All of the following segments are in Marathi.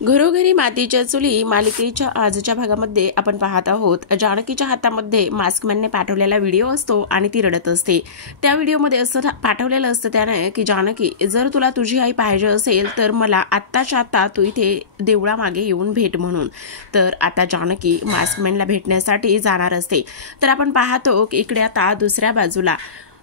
घरोघरी मातीच्या चुली मालिकेच्या आजच्या भागामध्ये आपण पाहत आहोत। जानकीच्या हातामध्ये मास्कमॅनने पाठवलेला व्हिडिओ असतो आणि ती रडत असते। त्या व्हिडिओमध्ये असं पाठवलेलं असतं त्याने की जानकी, जर तुला तुझी आई पाहिजे असेल तर मला आत्ताच्या आत्ता तू इथे देवळामागे येऊन भेट म्हणून। तर आता जानकी मास्कमॅनला भेटण्यासाठी जाणार असते। तर आपण पाहतो की इकडे आता दुसऱ्या बाजूला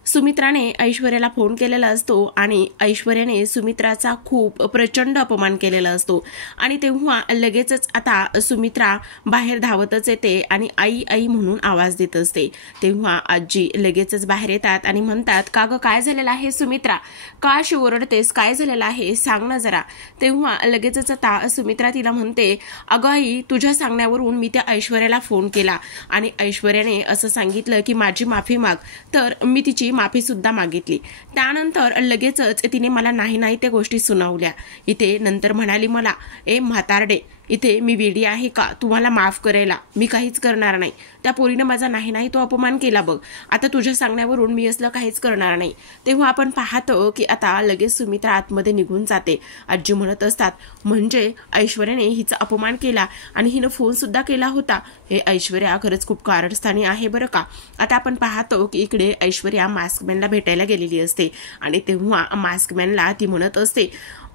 सुमित्राने ऐश्वर्याला फोन केलेला असतो आणि ऐश्वर्याने सुमित्राचा खूप प्रचंड अपमान केलेला असतो आणि तेव्हा लगेचच आता सुमित्रा बाहेर धावतच येते आणि आई आई म्हणून आवाज देत असते। तेव्हा आजी लगेचच बाहेर येतात आणि म्हणतात, का ग काय झालेलं आहे सुमित्रा, का अशी ओरडतेस, काय झालेलं आहे सांग ना जरा। तेव्हा लगेचच आता सुमित्रा तिला म्हणते, अगं आई तुझ्या सांगण्यावरून मी त्या ऐश्वर्याला फोन केला आणि ऐश्वर्याने असं सांगितलं की माझी माफी माग, तर मी तिची माफी सुद्धा मागितली। त्यानंतर लगेचच तिने मला नाही नाही त्या गोष्टी सुनावल्या। इथे नंतर म्हणाली मला, ए म्हातारडे, इथे मी वेडी आहे का तुम्हाला माफ करायला, मी काहीच करणार नाही। त्या पोरीने माझा नाही नाही तो अपमान केला बघ, आता तुझ्या सांगण्यावरून मी असलं काहीच करणार नाही। तेव्हा आपण पाहतो की आता लगेच सुमित्रा आतमध्ये निघून जाते। आजी म्हणत असतात, म्हणजे ऐश्वर्याने हिचा अपमान केला आणि हिनं फोन सुद्धा केला होता, हे ऐश्वर्या खरंच खूप कारस्थानी आहे बरं का। आता आपण पाहतो की इकडे ऐश्वर्या मास्कमॅनला भेटायला गेलेली असते आणि तेव्हा मास्कमॅनला ती म्हणत असते,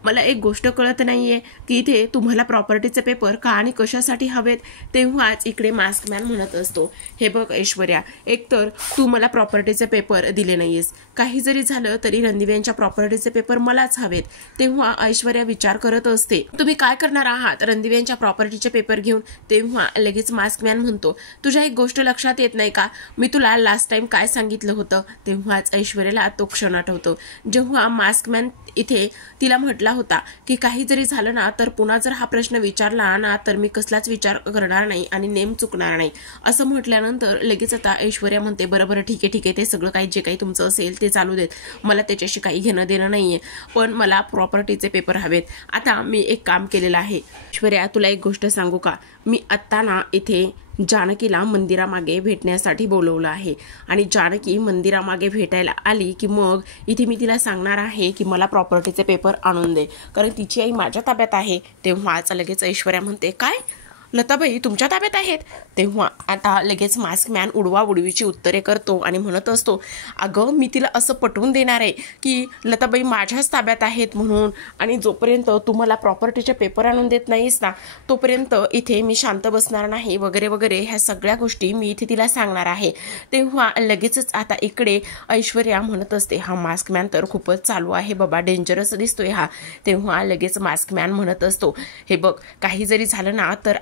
मला एक गोष्ट कळत नाहीये की इथे तुम्हाला प्रॉपर्टीचे पेपर का आणि कशासाठी हवेत। तेव्हाच इकडे मास्कमॅन म्हणत असतो, हे बघ ऐश्वर्या, एकतर तू मला प्रॉपर्टीचे पेपर दिले नाहीयेस, काही जरी झालं तरी रणदिवे यांच्या प्रॉपर्टीचे पेपर मलाच हवेत। तेव्हा ऐश्वर्या विचार करत असते, तुम्ही काय करणार आहात रणदिवे यांच्या प्रॉपर्टीचे पेपर घेऊन। तेव्हा लगेच मास्कमॅन म्हणतो, तुझ्या एक गोष्ट लक्षात येत नाही का, मी तुला लास्ट टाइम काय सांगितलं होतं। तेव्हाच ऐश्वर्याला तो क्षण आठवतो जेव्हा मास्कमॅन इथे तिला म्हटलं होता की काही जरी झालं ना तर पुन्हा जर हा प्रश्न विचारला ना तर मी कसलाच विचार करणार नाही आणि नेम चुकणार नाही, असं म्हटल्यानंतर लगेच आता ऐश्वर्या म्हणते, बरं ठीक आहे ते सगळं काही जे काही तुमचं असेल ते चालू देत, मला त्याच्याशी काही घेणं देणं नाहीये, पण मला प्रॉपर्टीचे पेपर हवेत। आता मी एक काम केलेलं आहे ऐश्वर्या, तुला एक गोष्ट सांगू का, मी आत्ता ना इथे जानकीला मंदिरामागे भेटण्यासाठी बोलवलं आहे आणि जानकी मंदिरामागे भेटायला आली की मग इथे मी तिला सांगणार आहे की मला प्रॉपर्टीचे पेपर आणून दे, कारण तिची आई माझ्या ताब्यात आहे। तेव्हाच लगेच ऐश्वर्या म्हणते, काय लताबाई तुमच्या ताब्यात आहेत। तेव्हा आता लगेच मास्कमॅन उडवा उडवीची उत्तरे करतो आणि म्हणत असतो, अगं मी तिला असं पटवून देणार आहे की लताबाई माझ्याच ताब्यात आहेत म्हणून, आणि जोपर्यंत तू मला प्रॉपर्टीचे पेपर आणून देत नाहीस ना तोपर्यंत इथे मी शांत बसणार नाही वगैरे वगैरे, ह्या सगळ्या गोष्टी मी इथे तिला सांगणार आहे। तेव्हा लगेचच आता इकडे ऐश्वर्या म्हणत असते, हा मास्कमॅन तर खूपच चालू आहे बाबा, डेंजरस दिसतोय हा। तेव्हा लगेच मास्कमॅन म्हणत असतो, हे बघ काही जरी झालं ना तर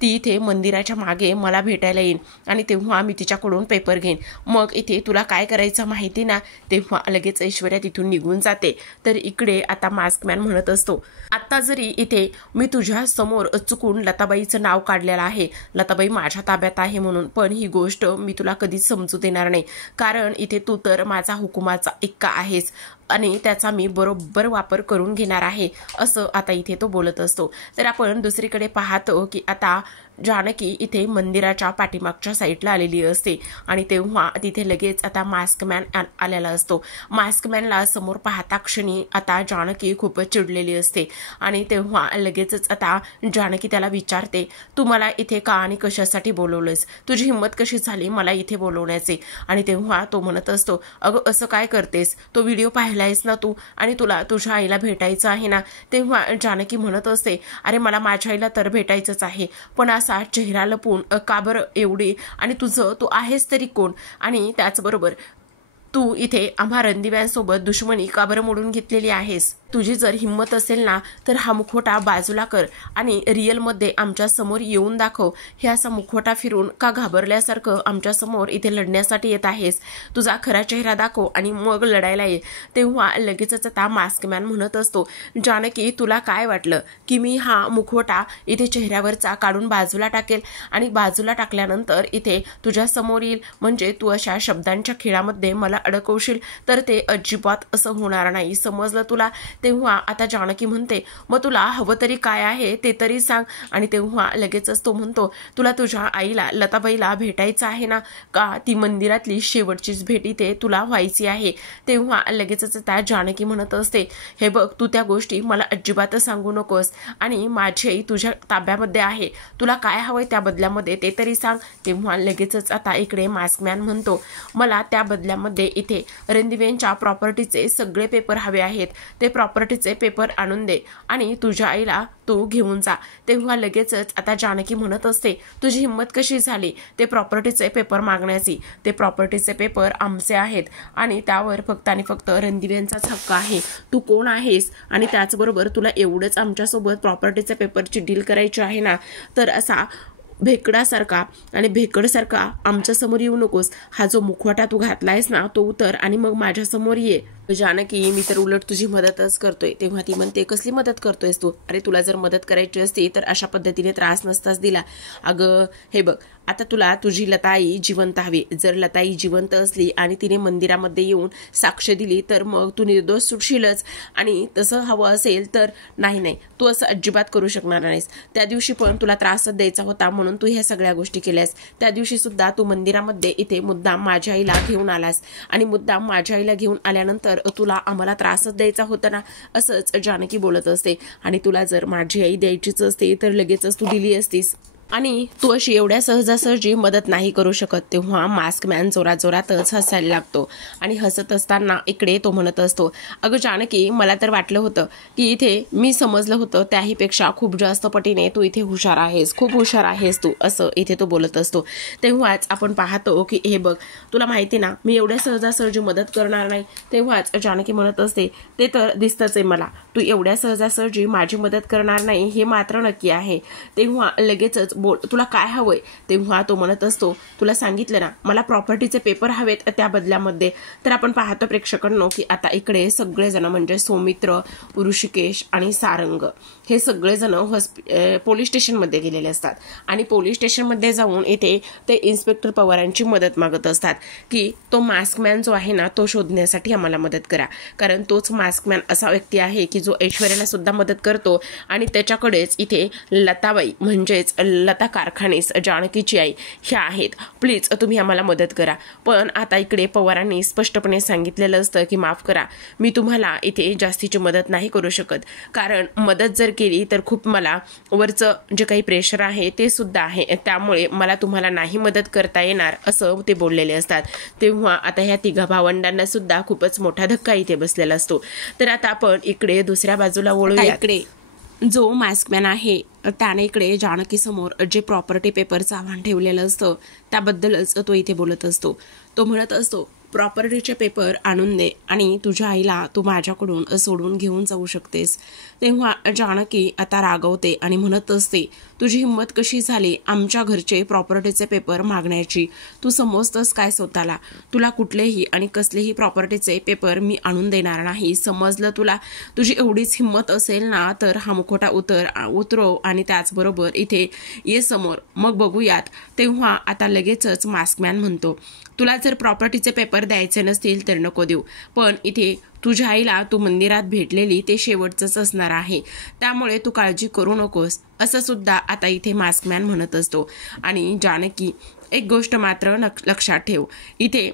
ती इथे मंदिराच्या मागे मला भेटायला येईल आणि तेव्हा मी तिच्याकडून पेपर घेईन, मग इथे तुला काय करायचं माहिती ना। तेव्हा लगेच ऐश्वर्या तिथून निघून जाते। तर इकडे आता मास्कमॅन म्हणत असतो, आता जरी इथे मी तुझ्या समोर चुकून लताबाईचं नाव काढलेलं आहे, लताबाई माझ्या ताब्यात आहे म्हणून, पण ही गोष्ट मी तुला कधीच समजू देणार नाही, कारण इथे तू तर माझा हुकुमाचा इक्का आहेस आणि त्याचा मी बरोबर वापर करून घेणार आहे, असं आता इथे तो बोलत असतो। तर आपण दुसरीकडे पाहतो की आता जानकी इथे मंदिराच्या पाठीमागच्या साईडला आलेली असते आणि तेव्हा तिथे लगेच आता मास्कमॅन आलेला असतो। मास्कमॅनला समोर पाहता क्षणी आता जानकी खूपच चिडलेली असते आणि तेव्हा लगेचच आता जानकी त्याला विचारते, तू मला इथे का आणि कशासाठी बोलवलंस, तुझी हिंमत कशी झाली मला इथे बोलवण्याचे। आणि तेव्हा तो म्हणत असतो, अगं असं काय करतेस, तो व्हिडिओ पाहिलायस ना तू आणि तुला तुझ्या आईला भेटायचं आहे ना। तेव्हा जानकी म्हणत असते, अरे मला माझ्या आईला तर भेटायचंच आहे, पण असा चेहरा लपून का बरं एवढी, आणि तुझं तू आहेस तरी कोण, आणि त्याचबरोबर तू इथे आम्हा रणदिव्यांसोबत दुश्मनी का बरं मोडून घेतलेली आहेस। तुझी जर हिंमत असेल ना तर हा मुखवटा बाजूला कर आणि रिअलमध्ये आमच्या समोर येऊन दाखव, हे असा मुखवटा फिरून का घाबरल्यासारखं आमच्या समोर इथे लढण्यासाठी येत आहेस, तुझा खरा चेहरा दाखव आणि मग लढायला ये। तेव्हा लगेचच आता मास्कमॅन म्हणत असतो, जानकी तुला काय वाटलं की मी हा मुखवटा इथे चेहऱ्यावरचा काढून बाजूला टाकेल आणि बाजूला टाकल्यानंतर इथे तुझ्या समोर येईल, म्हणजे तू अशा शब्दांच्या खेळामध्ये मला अडकवशील, तर ते अजिबात असं होणार नाही, समजलं तुला। तेव्हा आता जानकी म्हणते मग तुला हवं तरी काय आहे ते तरी सांग. आणि तेव्हा लगेचच तो म्हणतो तुला तुझ्या आईला लताबाईला भेटायचं आहे ना, का ती मंदिरातली शेवटचीच भेट इथे तुला व्हायची आहे. तेव्हा लगेचच त्या जानकी म्हणत असते हे बघ तू त्या गोष्टी मला अजिबात सांगू नकोस आणि माझी आई तुझ्या ताब्यामध्ये आहे, तुला काय हवंय त्या बदल्यामध्ये ते तरी सांग. तेव्हा लगेचच आता इकडे मास्कमॅन म्हणतो मला त्या बदल्यामध्ये इथे रणदिवेंच्या प्रॉपर्टीचे सगळे पेपर हवे आहेत, ते प्रॉपर्टीचे पेपर आणून दे आणि तुझ्या आईला तू घेऊन जा. तेव्हा लगेचच आता जानकी म्हणत असते तुझी हिंमत कशी झाली ते प्रॉपर्टीचे पेपर मागण्याची, ते प्रॉपर्टीचे पेपर आमचे आहेत आणि त्यावर फक्त आणि फक्त रणदिवेंचाच हक्क आहे. तू कोण आहेस आणि त्याचबरोबर तुला एवढंच आमच्यासोबत प्रॉपर्टीच्या पेपरची डील करायची आहे ना, तर असा भेकडासारखा आणि भेकडसारखा आमच्या समोर येऊ नकोस. हा जो मुखवटा तू घातलायस ना तो उतर आणि मग माझ्या समोर ये. जानकी मी तर उलट तुझी मदतच करतोय. तेव्हा ती म्हणते कसली मदत करतोयस तू, अरे तुला जर मदत करायची असती तर अशा पद्धतीने त्रास नसताच दिला. अगं हे बघ आता तुला तुझी लताई जिवंत हवी, जर लताई जिवंत असली आणि तिने मंदिरामध्ये येऊन साक्ष दिली तर मग तू निर्दोष सुटशीलच, आणि तसं हवं असेल तर नाही तू असं अजिबात करू शकणार नाहीस. त्या दिवशी पण तुला त्रास द्यायचा होता म्हणून तू ह्या सगळ्या गोष्टी केल्यास. त्या दिवशी सुद्धा तू मंदिरामध्ये इथे मुद्दाम माझ्या आईला घेऊन आलास आणि मुद्दाम माझ्या आईला घेऊन आल्यानंतर तुला आम्हाला त्रासच द्यायचा होता ना, असंच जानकी बोलत असते. आणि तुला जर माझी आई द्यायचीच असते तर लगेचच तू दिली असतीस आणि तू अशी एवढ्या सहजासहजी मदत नाही करू शकत. तेव्हा मास्कमॅन जोरातच हसायला लागतो आणि हसत असताना इकडे तो म्हणत असतो अगं जानकी मला तर वाटलं होतं की इथे मी समजलं होतं त्याहीपेक्षा खूप जास्त पटीने तू इथे हुशार आहेस, खूप हुशार आहेस तू, असं इथे तो बोलत असतो. तेव्हाच आपण पाहतो की हे बघ तुला माहिती ना मी एवढ्या सहजासहजी मदत करणार नाही. तेव्हाच जानकी म्हणत असते ते तर दिसतंच आहे मला, तू एवढ्या सहजासहजी माझी मदत करणार नाही हे मात्र नक्की आहे. तेव्हा लगेचच बोल तुला काय हवंय. तेव्हा तो म्हणत असतो तुला सांगितलं ना मला प्रॉपर्टीचे पेपर हवेत त्या बदल्यामध्ये. तर आपण पाहतो प्रेक्षकांनो की आता इकडे सगळेजण म्हणजे सौमित्र, ऋषिकेश आणि सारंग हे सगळेजण पोलीस स्टेशनमध्ये गेलेले असतात आणि पोलीस स्टेशनमध्ये जाऊन इथे ते इन्स्पेक्टर पवारांची मदत मागत असतात की तो मास्कमॅन जो आहे ना तो शोधण्यासाठी आम्हाला मदत करा, कारण तोच मास्कमॅन असा व्यक्ती आहे की जो ऐश्वर्याला सुद्धा मदत करतो आणि त्याच्याकडेच इथे लताबाई म्हणजेच लता कारखानेस जानकीची आई ह्या आहेत, प्लीज तुम्ही आम्हाला मदत करा. पण आता इकडे पवारांनी स्पष्टपणे सांगितलेलं असतं की माफ करा मी तुम्हाला इथे जास्तीची मदत नाही करू शकत, कारण मदत जर केली तर खूप मला वरचं जे काही प्रेशर आहे ते सुद्धा आहे, त्यामुळे मला तुम्हाला नाही मदत करता येणार असं ते बोललेले असतात. तेव्हा आता ह्या तिघा भावंडांना सुद्धा खूपच मोठा धक्का इथे बसलेला असतो. तर आता आपण इकडे दुसऱ्या बाजूला वळूया. इकडे जो मास्कमॅन आहे त्याने इकडे जानकी समोर जे प्रॉपर्टी पेपरचं आव्हान ठेवलेलं असतं त्याबद्दलच तो इथे बोलत असतो. तो म्हणत असतो प्रॉपर्टीचे पेपर आणून दे आणि तुझ्या आईला तू माझ्याकडून सोडून घेऊन जाऊ शकतेस. तेव्हा जानकी आता रागवते आणि म्हणत असते तुझी हिंमत कशी झाली आमच्या घरचे प्रॉपर्टीचे पेपर मागण्याची, तू समजतस काय स्वतःला, तुला कुठलेही आणि कसलेही प्रॉपर्टीचे पेपर मी आणून देणार नाही, समजलं तुला. तुझी एवढीच हिंमत असेल ना तर हा मुखोटा उतरव आणि त्याचबरोबर इथे ये समोर, मग बघूयात. तेव्हा आता लगेचच मास्कमॅन म्हणतो तुला जर प्रॉपर्टीचे पेपर द्यायचे नसतील तर नको देऊ, पण इथे तुझ्या आईला तू मंदिरात भेटलेली ते शेवटचंच असणार आहे, त्यामुळे तू काळजी करू नकोस, असं सुद्धा आता इथे मास्कमॅन म्हणत असतो. आणि जानकी एक गोष्ट मात्र लक्षात ठेव, इथे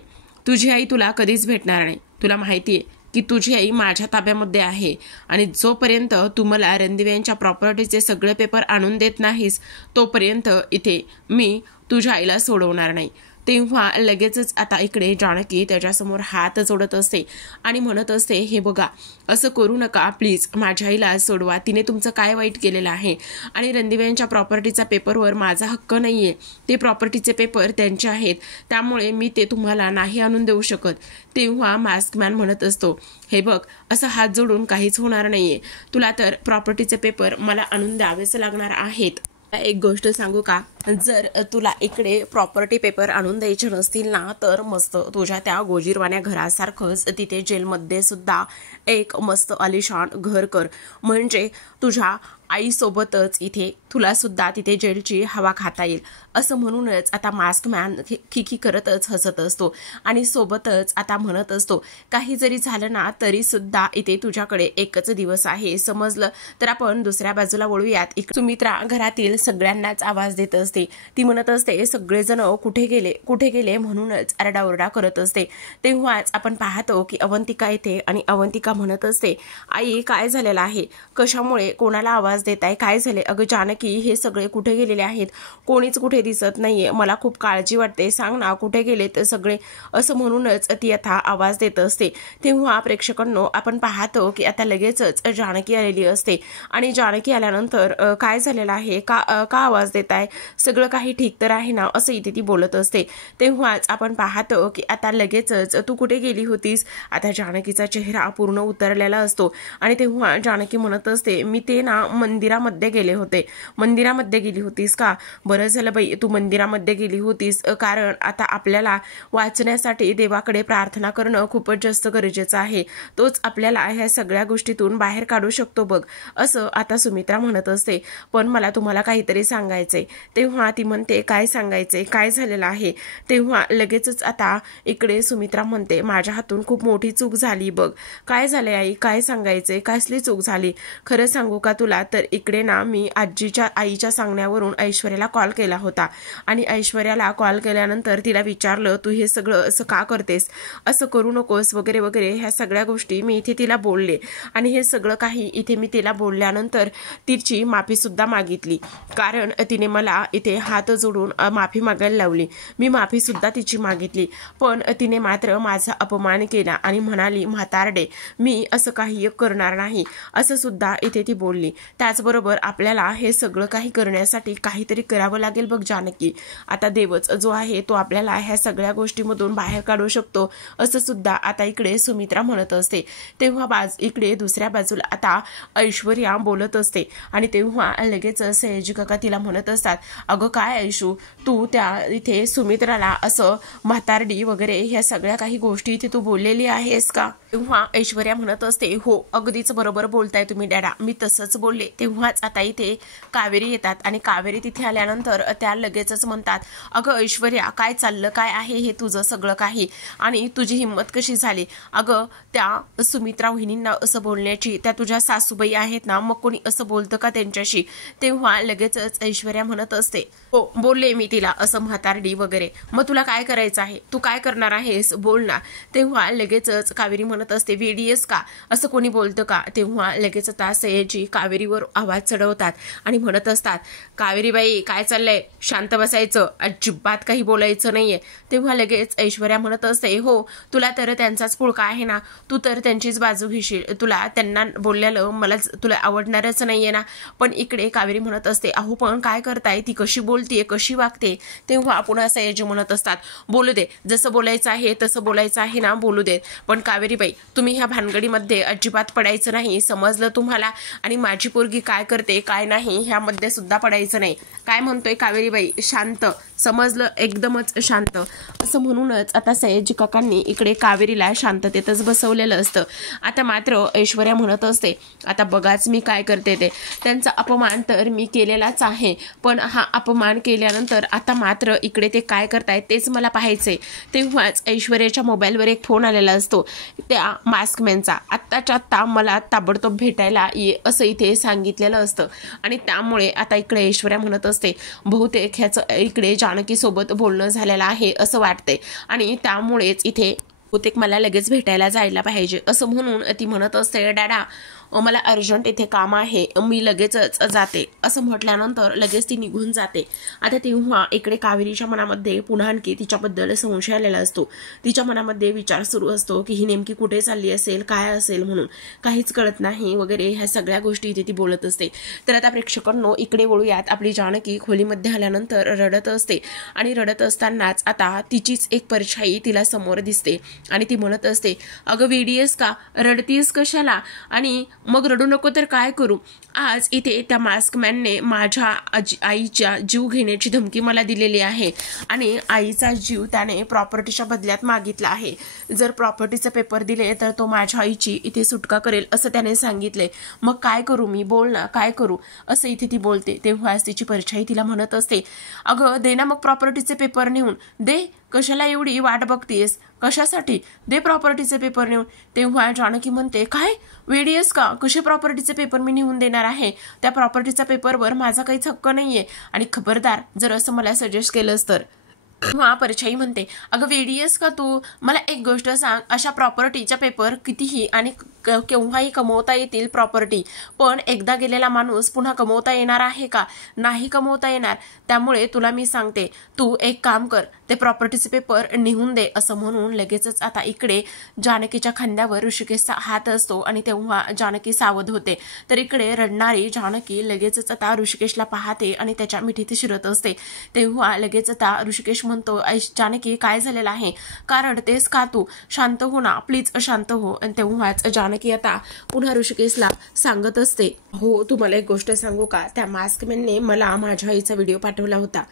तुझी आई तुला कधीच भेटणार नाही. तुला माहिती आहे की तुझी आई माझ्या ताब्यामध्ये आहे आणि जोपर्यंत तू मला रणदिव्यांच्या प्रॉपर्टीचे सगळे पेपर आणून देत नाहीस तोपर्यंत इथे मी तुझ्या आईला सोडवणार नाही. तेव्हा लगेचच आता इकडे जानकी त्याच्यासमोर हात जोडत असते आणि म्हणत असते हे बघा असं करू नका प्लीज, माझ्या आईला सोडवा, तिने तुमचं काय वाईट केलेलं आहे आणि रणदिव्यांच्या प्रॉपर्टीचा पेपरवर माझा हक्क नाही आहे, ते प्रॉपर्टीचे पेपर त्यांचे आहेत, त्यामुळे मी ते तुम्हाला नाही आणून देऊ शकत. तेव्हा मास्कमॅन म्हणत असतो हे बघ असं हात जोडून काहीच होणार नाहीये, तुला तर प्रॉपर्टीचे पेपर मला आणून द्यावेच लागणार आहेत. एक गोष्ट सांगू का, जर तुला इकडे प्रॉपर्टी पेपर आणून द्यायचे नसतील ना तर मस्त तुझ्या त्या गोजीरवाण्या घरासारखंच तिथे जेलमध्ये सुद्धा एक मस्त आलिशान घर कर, म्हणजे तुझ्या आईसोबतच इथे तुला सुद्धा तिथे जेलची हवा खाता येईल असं म्हणूनच आता मास्क मॅन खिखी करतच हसत असतो आणि सोबतच आता म्हणत असतो, काही जरी झालं ना तरी सुद्धा इथे तुझ्याकडे एकच दिवस आहे, समजलं. तर आपण दुसऱ्या बाजूला वळूयात. सुमित्रा घरातील सगळ्यांनाच आवाज देत असते. ती म्हणत असते सगळेजण कुठे गेले म्हणूनच आरडाओरडा करत असते. तेव्हाच आपण पाहतो की अवंतिका येते आणि अवंतिका म्हणत असते, आई काय झालेलं आहे, कशामुळे कोणाला आवाज देत आहे, काय झाले. अगं जानकी हे सगळे कुठे गेलेले आहेत, कोणीच कुठे दिसत नाहीये, मला खूप काळजी वाटते, सांग ना कुठे गेले ते सगळे, असं म्हणूनच ती आता आवाज देत असते. तेव्हा प्रेक्षकांनो आपण पाहतो की आता लगेचच जानकी आलेली असते आणि जानकी आल्यानंतर काय झालेलं आहे, का आवाज देत आहे, सगळं काही ठीक तर आहे ना, असं इथे ती बोलत असते. तेव्हाच आपण पाहतो की आता लगेचच तू कुठे गेली होतीस. आता जानकीचा चेहरा पूर्ण उतरलेला असतो आणि तेव्हा जानकी म्हणत असते, मी ते ना मंदिरामध्ये गेले होते. मंदिरामध्ये गेली होतीस का, बरं झालं बाई तू मंदिरामध्ये गेली होतीस, कारण आता आपल्याला वाचण्यासाठी देवाकडे प्रार्थना करणं खूपच जास्त गरजेचं आहे, तोच आपल्याला ह्या सगळ्या गोष्टीतून बाहेर काढू शकतो बघ, असं आता सुमित्रा म्हणत असते. पण मला तुम्हाला काहीतरी सांगायचंय. तेव्हा ती म्हणते काय सांगायचंय, काय झालेलं आहे. तेव्हा लगेचच आता इकडे सुमित्रा म्हणते, माझ्या हातून खूप मोठी चूक झाली बघ. काय झालंय आई, काय सांगायचंय, कसली चूक झाली, खरं सांगू का तुला. तर इकडे ना मी आईच्या सांगण्यावरून ऐश्वर्याला कॉल केला होता आणि ऐश्वर्याला कॉल केल्यानंतर तिला विचारलं, तू हे सगळं असं का करतेस, असं करू नकोस वगैरे वगैरे, ह्या सगळ्या गोष्टी मी इथे तिला बोलले आणि हे सगळं काही इथे मी तिला बोलल्यानंतर तिची माफी सुद्धा मागितली, कारण तिने मला इथे हात जोडून माफी मागायला लावली. मी माफी सुद्धा तिची मागितली, पण तिने मात्र माझा अपमान केला आणि म्हणाली, म्हातारडे मी असं काही करणार नाही, असं सुद्धा इथे ती बोलली. त्याचबरोबर आपल्याला हे सगळं काही करण्यासाठी काहीतरी करावं लागेल बघ जानकी. आता देवच जो आहे तो आपल्याला ह्या सगळ्या गोष्टीमधून बाहेर काढू शकतो, असं सुद्धा आता इकडे सुमित्रा म्हणत असते. तेव्हा इकडे दुसऱ्या बाजूला आता ऐश्वर्या बोलत असते आणि तेव्हा लगेच सयाजी काका तिला म्हणत असतात, अगं काय ऐशू, तू त्या इथे सुमित्राला असं म्हातारडी वगैरे ह्या सगळ्या काही गोष्टी इथे तू बोललेली आहेस का. तेव्हा ऐश्वर्या म्हणत असते, हो अगदीच बरोबर बोलताय तुम्ही डॅडा, मी तसंच बोलले. तेव्हाच आता इथे कावेरी येतात आणि कावेरी तिथे आल्यानंतर त्या लगेचच म्हणतात, अगं ऐश्वर्या काय चाललं, काय आहे हे तुझं सगळं काही, आणि तुझी हिंमत कशी झाली. अगं त्या सुमित्रा वहिनींना असं बोलण्याची, त्या तुझ्या सासूबाई आहेत ना, मग कोणी असं बोलतं का त्यांच्याशी. तेव्हा लगेचच ऐश्वर्या म्हणत असते, हो बोलले मी तिला असं म्हातारडी वगैरे, मग तुला काय करायचं आहे, तू काय करणार आहेस बोल ना. तेव्हा लगेचच कावेरी म्हणत असते, वेडीएस का, असं कोणी बोलतं का. तेव्हा लगेच आता सयाजी कावेरीवर आवाज चढवतात आणि म्हणत असतात, कावेरीबाई काय चाललंय, शांत बसायचं, अजिबात काही बोलायचं नाहीये. तेव्हा लगेच ऐश्वर्या म्हणत असते, हो तुला तर त्यांचाच पुळका आहे ना, तू तर त्यांचीच बाजू घेशील, तुला त्यांना बोललेलं मला तुला आवडणारच नाहीये ना. पण इकडे कावेरी म्हणत असते, अहो पण काय करताय, ती कशी बोलतीये, कशी वागते. तेव्हा पुन्हा सयाजी म्हणत असतात, बोलू दे, जसं बोलायचं आहे तसं बोलायचं आहे ना, बोलू दे, पण कावेरीबाई तुम्ही ह्या भानगडीमध्ये अजिबात पडायचं नाही, समजलं तुम्हाला, आणि माझी पोरगी काय करते काय नाही ह्यामध्ये सुद्धा पडायचं नाही. काय म्हणतोय कावेरीबाई, शांत, समजलं, एकदमच शांत, असं म्हणूनच आता सयाजी काकांनी इकडे कावेरीला शांततेतच बसवलेलं असतं. आता मात्र ऐश्वर्या म्हणत असते, आता बघाच मी काय करते ते, त्यांचा अपमान तर मी केलेलाच आहे, पण हा अपमान केल्यानंतर आता मात्र इकडे ते काय करतायत तेच मला पाहायचंय. तेव्हाच ऐश्वर्याच्या मोबाईलवर एक फोन आलेला असतो त्या मास्कमॅनचा, आत्ताच्या आत्ता मला ताबडतोब भेटायला ये असं इथे सांगितलेलं असतं. आणि त्यामुळे आता इकडे ऐश्वर्या म्हणत असते, बहुतेक ह्याचं इकडे जानकी सोबत बोलणं झालेलं आहे असं वाटतंय आणि त्यामुळेच इथे बहुतेक मला लगेच भेटायला जायला पाहिजे, असं म्हणून ती म्हणत असते, डॅडा मला अर्जंट इथे काम आहे, मी लगेचच जाते, असं म्हटल्यानंतर लगेच ती निघून जाते. आता तेव्हा इकडे कावेरीच्या मनामध्ये पुन्हा आणखी तिच्याबद्दल संशय आलेला असतो. तिच्या मनामध्ये विचार सुरू असतो की ही नेमकी कुठे चालली असेल, काय असेल म्हणून, काहीच कळत नाही वगैरे, ह्या सगळ्या गोष्टी इथे ती बोलत असते. तर आता प्रेक्षकांनो इकडे वळूयात. आपली जानकी खोलीमध्ये आल्यानंतर रडत असते आणि रडत असतानाच आता तिचीच एक परछाई तिला समोर दिसते आणि ती म्हणत असते, अगं वेडीएस का, रडतीस कशाला, आणि मग रडू नको तर काय करू? आज इथे त्या मास्कमॅनने माझ्या आईच्या जीव घेण्याची धमकी मला दिलेली आहे आणि आईचा जीव त्याने प्रॉपर्टीच्या बदल्यात मागितला आहे. जर प्रॉपर्टीचे पेपर दिले तर तो माझ्या आईची इथे सुटका करेल असं त्याने सांगितले. मग काय करू मी? बोल ना, काय करू? असं इथे ती बोलते. तेव्हाच तिची परछाई तिला म्हणत असते, अगं दे ना मग प्रॉपर्टीचे पेपर नेऊन दे. कशाला एवढी वाट बघतीयस? कशासाठी? दे प्रॉपर्टीचे पेपर नेऊन. तेव्हा जानकी म्हणते, काय वेडी आहेस का? कसे प्रॉपर्टीचे पेपर मी नेऊन देणार आहे? त्या प्रॉपर्टीच्या पेपरवर माझा काहीच हक्क नाहीये आणि खबरदार जर असं मला सजेस्ट केलंस तर. तेव्हा परछाई म्हणते, अगं वेडी आहेस का तू? मला एक गोष्ट सांग, अशा प्रॉपर्टीच्या पेपर कितीही आणि केव्हाही कमवता येतील प्रॉपर्टी, पण एकदा गेलेला माणूस पुन्हा कमवता येणार आहे का? नाही कमवता येणार. त्यामुळे तुला मी सांगते, तू एक काम कर, ते प्रॉपर्टीचे पेपर निघून दे. असं म्हणून लगेचच आता इकडे जानकीच्या खांद्यावर ऋषिकेशचा हात असतो आणि तेव्हा जानकी सावध होते. तर इकडे रडणारी जानकी लगेचच आता ऋषिकेशला पाहते आणि त्याच्या मिठीत शिरत असते. तेव्हा लगेच आता ऋषिकेश म्हणतो, जानकी काय झालेलं आहे? का रडतेस का तू? शांत हो ना, प्लीज शांत हो. आणि तेव्हाच जानकी आता पुन्हा ऋषिकेशला सांगत असते, हो तुम्हाला एक गोष्ट सांगू का? त्या मास्कमॅनने मला माझ्या आईचा व्हिडिओ पाठवला होता.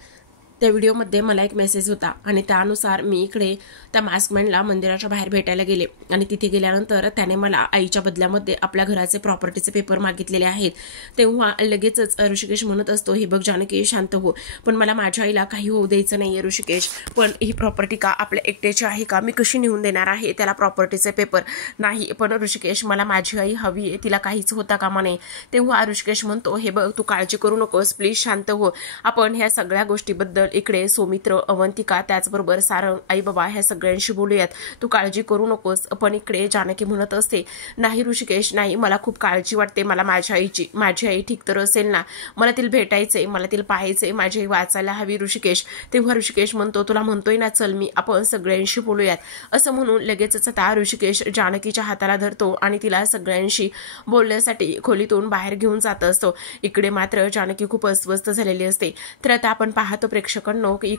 त्या व्हिडिओमध्ये मला एक मेसेज होता आणि त्यानुसार मी इकडे त्या मास्कमॅनला मंदिराच्या बाहेर भेटायला गेले आणि तिथे गेल्यानंतर त्याने मला आईच्या बदल्यामध्ये आपल्या घराचे प्रॉपर्टीचे पेपर मागितलेले आहेत. तेव्हा लगेचच ऋषिकेश म्हणत असतो, हे बघ जानकी शांत हो, पण मला माझ्या आईला काही होऊ द्यायचं नाहीये ऋषिकेश. पण ही प्रॉपर्टी का आपल्या एकट्याची आहे का? मी कशी नेऊन देणार आहे त्याला प्रॉपर्टीचे पेपर? नाही पण ऋषिकेश, मला माझी आई हवी आहे, तिला काहीच होता कामा नये. तेव्हा ऋषिकेश म्हणतो, हे बघ तू काळजी करू नकोस, प्लीज शांत हो. आपण ह्या सगळ्या गोष्टीबद्दल इकडे सौमित्र, अवंतिका, त्याचबरोबर सारंग, आई बाबा ह्या सगळ्यांशी बोलूयात, तू काळजी करू नकोस. पण इकडे जानकी म्हणत असते, नाही ऋषिकेश नाही, मला खूप काळजी वाटते मला माझ्या आईची. माझी आई ठीक तर असेल ना? मला तिला भेटायचंय, मला तिला पाहायचंय, माझी आई वाचायला हवी ऋषिकेश. तेव्हा ऋषिकेश म्हणतो, तुला म्हणतोय ना चल मी, आपण सगळ्यांशी बोलूयात. असं म्हणून लगेचच आता ऋषिकेश जानकीच्या हाताला धरतो आणि तिला सगळ्यांशी बोलण्यासाठी खोलीतून बाहेर घेऊन जात असतो. इकडे मात्र जानकी खूप अस्वस्थ झालेली असते. तर आता आपण पाहतो प्रेक्षकांनो की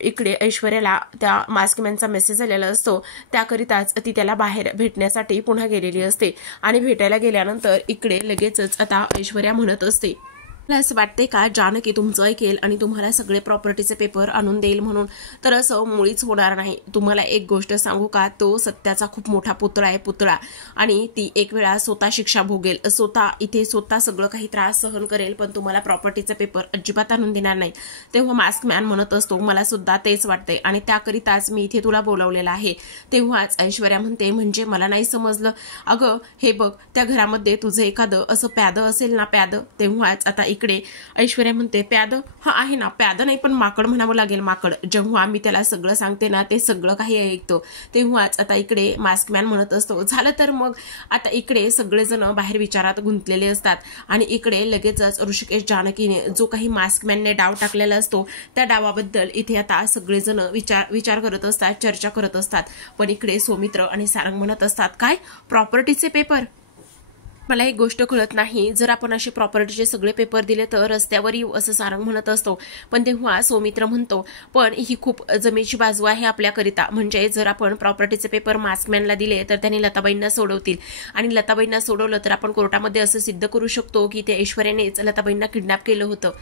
इकडे ऐश्वर्याला त्या मास्कमॅनचा मेसेज आलेला असतो, त्याकरिताच ती त्याला बाहेर भेटण्यासाठी पुन्हा गेलेली असते. आणि भेटायला गेल्यानंतर इकडे लगेचच आता ऐश्वर्या म्हणत असते, मला असं वाटते का जानकी तुमचं ऐकेल आणि तुम्हाला सगळे प्रॉपर्टीचे पेपर आणून देईल म्हणून? तर असं मुळीच होणार नाही. तुम्हाला एक गोष्ट सांगू का, तो सत्याचा खूप मोठा पुतळा आहे, पुतळा. आणि ती एक वेळा स्वतः शिक्षा भोगेल, स्वतः सगळं काही त्रास सहन करेल, पण तुम्हाला प्रॉपर्टीचे पेपर अजिबात आणून देणार नाही. तेव्हा मास्कमॅन म्हणत असतो, मला सुद्धा तेच वाटते आणि त्याकरिताच मी इथे तुला बोलावलेलं आहे. तेव्हाच ऐश्वर्या म्हणते, म्हणजे मला नाही समजलं. अगं हे बघ, त्या घरामध्ये तुझं एखादं असं प्यादं असेल ना, प्यादं. तेव्हाच आता इकडे ऐश्वर्या म्हणते, प्याद? हा आहे ना, प्याद नाही पण माकड म्हणावं लागेल, माकड. जेव्हा मी त्याला सगळं सांगते ना, ते सगळं काही ऐकतो. तेव्हाच आता इकडे मास्कमॅन म्हणत असतो, झालं तर मग. आता इकडे सगळेजण बाहेर विचारात गुंतलेले असतात आणि इकडे लगेचच ऋषिकेश जानकीने जो काही मास्कमॅनने डाव टाकलेला असतो त्या डावाबद्दल इथे आता सगळेजण विचार करत असतात, चर्चा करत असतात. पण इकडे सौमित्र आणि सारंग म्हणत असतात, काय प्रॉपर्टीचे पेपर? मला एक गोष्ट कळत नाही, जर आपण असे प्रॉपर्टीचे सगळे पेपर दिले तर रस्त्यावर येऊ, असं सारंग म्हणत असतो. पण तेव्हा सौमित्र म्हणतो, पण ही खूप जमेची बाजू आहे आपल्याकरिता. म्हणजे जर आपण प्रॉपर्टीचे पेपर मास्कमॅनला दिले तर त्यांनी लताबाईंना सोडवतील आणि लताबाईंना सोडवलं तर आपण कोर्टामध्ये असं सिद्ध करू शकतो की ते ऐश्वर्यानेच लताबाईंना किडनॅप केलं होतं.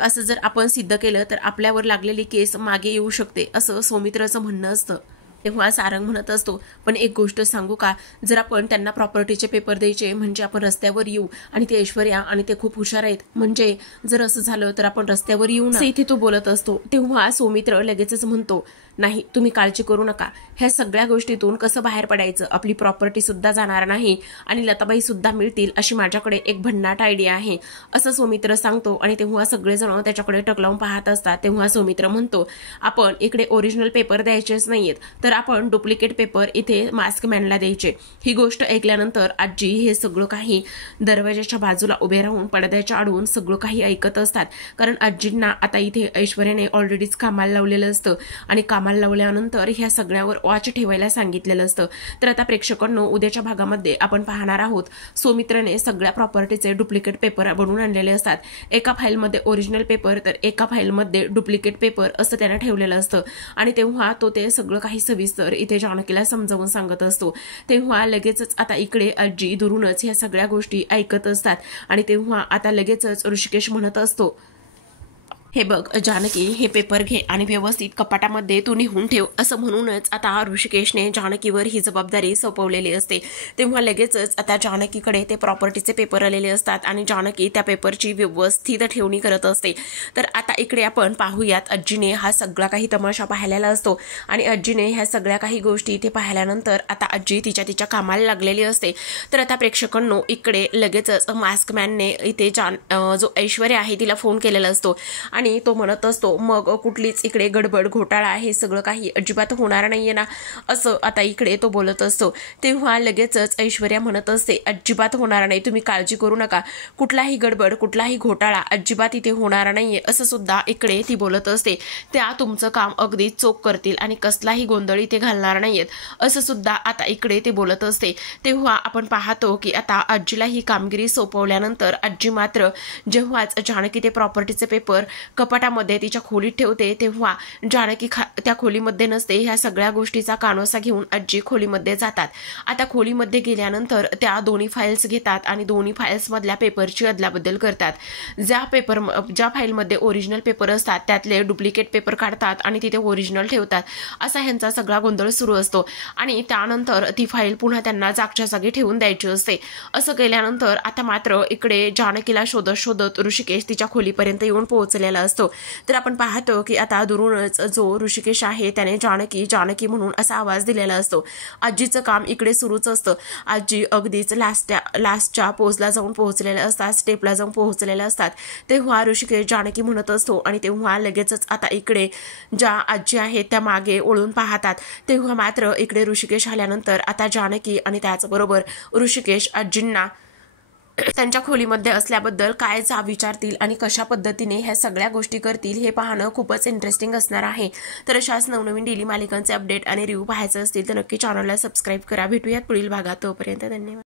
असं जर आपण सिद्ध केलं तर आपल्यावर लागलेली केस मागे येऊ शकते, असं सौमित्राचं म्हणणं असतं. तेव्हा सारंग म्हणत असतो, पण एक गोष्ट सांगू का, जर आपण त्यांना प्रॉपर्टीचे पेपर द्यायचे म्हणजे आपण रस्त्यावर येऊ आणि ते ऐश्वर्या आणि ते खूप हुशार आहेत, म्हणजे जर असं झालं तर आपण रस्त्यावर येऊ ना, इथे तो बोलत असतो. तेव्हा सौमित्र लगेचच म्हणतो, नाही तुम्ही काळजी करू नका, ह्या सगळ्या गोष्टीतून कसं बाहेर पडायचं, आपली प्रॉपर्टी सुद्धा जाणार नाही आणि लताबाई सुद्धा मिळतील अशी माझ्याकडे एक भन्नाट आयडिया आहे, असं सौमित्र सांगतो. आणि तेव्हा सगळेजण त्याच्याकडे टकलावून पाहत असतात. तेव्हा सौमित्र म्हणतो, आपण इकडे ओरिजिनल पेपर द्यायचेच नाहीयेत, तर आपण डुप्लिकेट पेपर इथे मास्कमॅनला द्यायचे. ही गोष्ट ऐकल्यानंतर आजी हे सगळं काही दरवाजाच्या बाजूला उभे राहून पडद्याच्या आडून सगळं काही ऐकत असतात. कारण आजींना आता इथे ऐश्वर्याने ऑलरेडीच कामाला लावलेलं असतं आणि कामाला लावल्यानंतर ह्या सगळ्यावर वॉच ठेवायला सांगितलेलं असतं। तर आता प्रेक्षकांनो उद्याच्या भागामध्ये आपण पाहणार आहोत सौमित्रने सगळ्या प्रॉपर्टीचे डुप्लिकेट पेपर बनवून आणलेले असतात। एका फाईलमध्ये ओरिजिनल पेपर तर एका फाईलमध्ये डुप्लिकेट पेपर असं त्याने ठेवलेलं असतं आणि तेव्हा तो ते सगळं काही सविस्तर इथे जानकीला समजावून सांगत असतो। तेव्हा लगेचच आता इकडे आजी दुरूनच ह्या सगळ्या गोष्टी ऐकत असतात आणि तेव्हा आता लगेचच ऋषिकेश म्हणत असतो, हे बघ जानकी, हे पेपर घे आणि व्यवस्थित कपाटामध्ये तू नेऊन ठेव, असं म्हणूनच आता ऋषिकेशने जानकीवर ही जबाबदारी सोपवलेली असते। तेव्हा लगेचच आता जानकीकडे ते प्रॉपर्टीचे पेपर आलेले असतात आणि जानकी त्या पेपरची व्यवस्थित ठेवणी करत असते। तर आता इकडे आपण पाहूयात आजीने हा सगळा काही तमाशा पाहिलेला असतो आणि आजीने ह्या सगळ्या काही गोष्टी इथे पाहिल्यानंतर आता आजी तिच्या कामाला लागलेली असते। तर आता प्रेक्षकांनो इकडे लगेचच मास्कमॅनने इथे जो ऐश्वर्या आहे तिला फोन केलेला असतो आणि तो म्हणत असतो, मग कुठलीच इकडे गडबड घोटाळा हे सगळं काही अजिबात होणार नाहीये ना, असं आता इकडे तो बोलत असतो। तेव्हा लगेचच ऐश्वर्या म्हणत असते, अजिबात होणार नाही, तुम्ही काळजी करू नका, कुठलाही गडबड कुठलाही घोटाळा अजिबात इथे होणार नाहीये, असं सुद्धा इकडे ती बोलत असते। त्या तुमचं काम अगदी चोख करतील आणि कसलाही गोंधळ इथे घालणार नाहीयेत, असं सुद्धा आता इकडे ते बोलत असते। तेव्हा आपण पाहतो की आता आजीला ही कामगिरी सोपवल्यानंतर आजी मात्र जेव्हाच जानकी ते प्रॉपर्टीचे पेपर कपाटामध्ये तिच्या खोलीत ठेवते तेव्हा जानकी त्या खोलीमध्ये नसते। ह्या सगळ्या गोष्टीचा कानोसा घेऊन आजी खोलीमध्ये जातात। आता खोलीमध्ये गेल्यानंतर त्या दोन्ही फाईल्स घेतात आणि दोन्ही फाईल्स मधल्या पेपरची अदलाबदल करतात। ज्या फाईलमध्ये ओरिजिनल पेपर असतात त्यातले डुप्लिकेट पेपर काढतात आणि तिथे ओरिजिनल ठेवतात, असा ह्यांचा सगळा गोंधळ सुरू असतो आणि त्यानंतर ती फाईल पुन्हा त्यांना जागच्या जागी ठेवून द्यायची असते। असं केल्यानंतर आता मात्र इकडे जानकीला शोधत शोधत ऋषिकेश तिच्या खोलीपर्यंत येऊन पोहोचलेला असतो। तर आपण पाहतो की आता दुरूनच जो ऋषिकेश आहे त्याने जानकी जानकी म्हणून असा आवाज दिलेला असतो। आजीचं काम इकडे सुरूच असतं। आजी अगदीच लास्टच्या पोजला जाऊन पोहोचलेल्या असतात, स्टेपला जाऊन पोहोचलेल्या असतात। तेव्हा ऋषिकेश जानकी म्हणत असतो आणि तेव्हा लगेचच आता इकडे ज्या आजी आहेत त्या मागे ओळून पाहतात। तेव्हा मात्र इकडे ऋषिकेश आल्यानंतर आता जानकी आणि त्याचबरोबर ऋषिकेश आजींना त्यांच्या खोलीमध्ये असल्याबद्दल काय विचारतील आणि कशा पद्धतीने ह्या सगळ्या गोष्टी करतील हे पाहणं खूपच इंटरेस्टिंग असणार आहे। तर अशाच नवनवीन डेली मालिकांचे अपडेट आणि रिव्ह्यू पाहायचे असतील तर नक्की चॅनलला सबस्क्राईब करा। भेटूयात पुढील भागात, तोपर्यंत धन्यवाद।